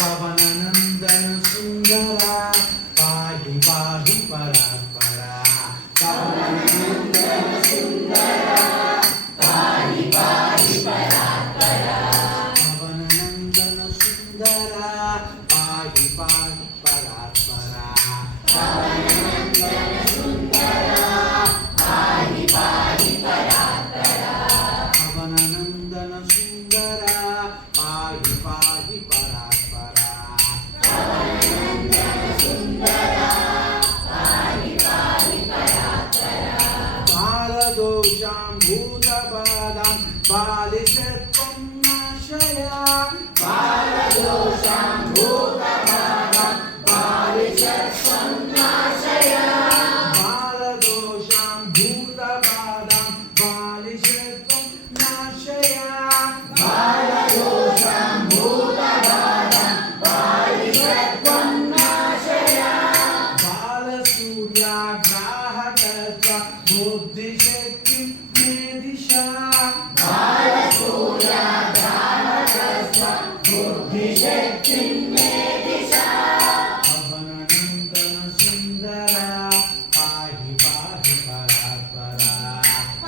पवननन्दन सुन्दरा पाहि पाहि परात्परा पवननन्दन सुन्दरा पाहि पाहि परात्परा पवननन्दन सुन्दरा पाहि पाहि परात्परा पवननन्दन सुन्दरा पाहि पाहि परात्परा पवननन्दन सुन्दरा पाहि पाहि परात्परा पवननन्दन सुन्दरा पाहि पाहि परात्परा बालदोषां भूतबाधां बालिशत्वं नाशया बालदोषां भूतबाधां बालिशत्वं नाशया बालदोषां भूतबाधां बालिशत्वं नाशया बालदोषां भूतबाधां बालिशत्वं नाशया बालसूर्याग्राहकत्वा बुद्धिशक्तिं मे दिशा बालसूर्याग्राहकत्वा बुद्धिशक्तिं मे दिशा पवननन्दन सुन्दरा पाहि पाहि परात्परा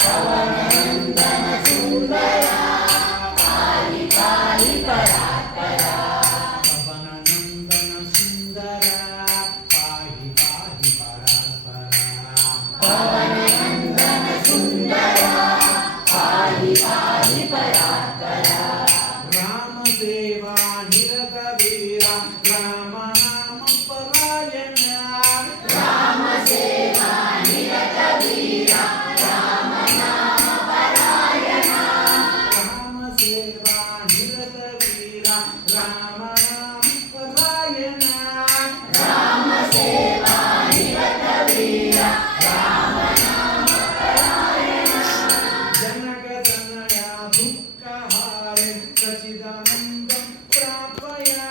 पवननन्दन सुन्दरा पाहि पाहि परात्परा पवननन्दन सुन्दरा पाहि पाहि परात्परा पवननन्दन सुन्दरा पाहि पाहि परात्परा रामसेवा निरत वीरा राम नाम परायण रामसेवा निरत वीरा राम नाम परायण रामसेवा निरत वीरा राम नाम परायण रामसेवा निरत वीरा राम नाम परायण जनकतनया दुःखहारे सच्चिदानन्दं प्रापया